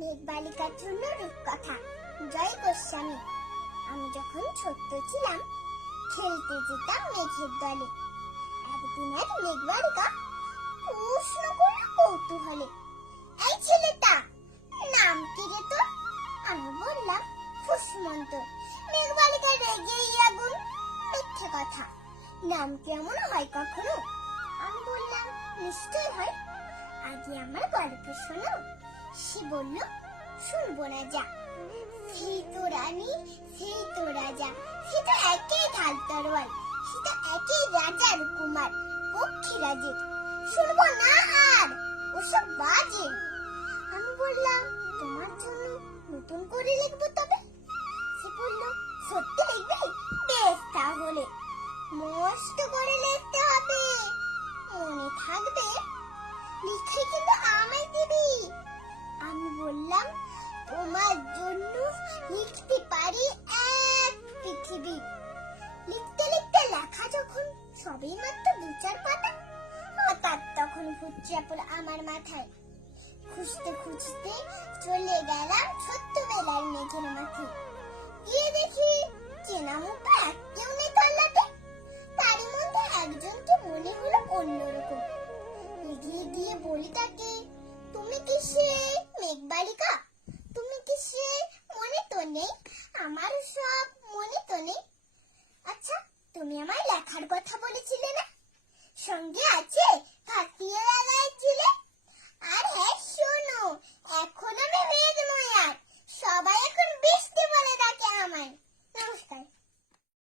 মেঘ বালিকার জন্য রূপকথা। জয় গোস্বামী। আমি যখন ছোট্ট ছিলাম খেলতে যেতাম মেঘের দলে। একদিন এক মেঘ বালিকা প্রশ্ন করল কৌতূহলে, এই ছেলেটা নাম কি রে তোর? আমি বললাম ফুসমন্ত। মেঘ বালিকা রেগেই আগুন, মিথ্যে কথা, নাম কি এমন হয় কখনো? আমি বললাম নিশ্চয় হয়, আগে আমার গল্প শোনো। সে বলল শুনবো না, যা। সেই তো রানী, সেই তো রাজা, সে তো একই ঢাল তরোয়াল, সে তো একই রাজার কুমার পক্ষীরাজের। শুনবো না আর, ওসব বাজে। আমি বললাম তোমার জন্য নতুন করে লিখবো তবে। সে বলল সত্যি লিখবি? বেশ তাহলে মস্ত করে লিখতে হবে, মনে থাকবে। লিখে কিন্তু আমায় দিবি। আমি বললাম তোমার জন্য লিখতে পারি এক পৃথিবী। লিখতে লিখতে লেখা যখন সবে মাত্র 2-4 পাতা, হঠাৎ তখন ভূত চাপল আমার মাথায়। খুঁজতে খুঁজতে চলে গেলাম ছোট্টবেলার মেঘের মাঠে। গিয়ে দেখি চেনা মুখটা একটাও নেই তল্লাটে। তারই মধ্যে একজনকে মনে হলো অন্যরকম। এগিয়ে গিয়ে বলি তাকে, তুমি কি সে মেঘ বালিকা? তুমি কি সে? মনে তো নেই, আমার সব মনে তো নেই। আচ্ছা, তুমি আমায় লেখার কথা বলেছিলে না? সঙ্গে আছে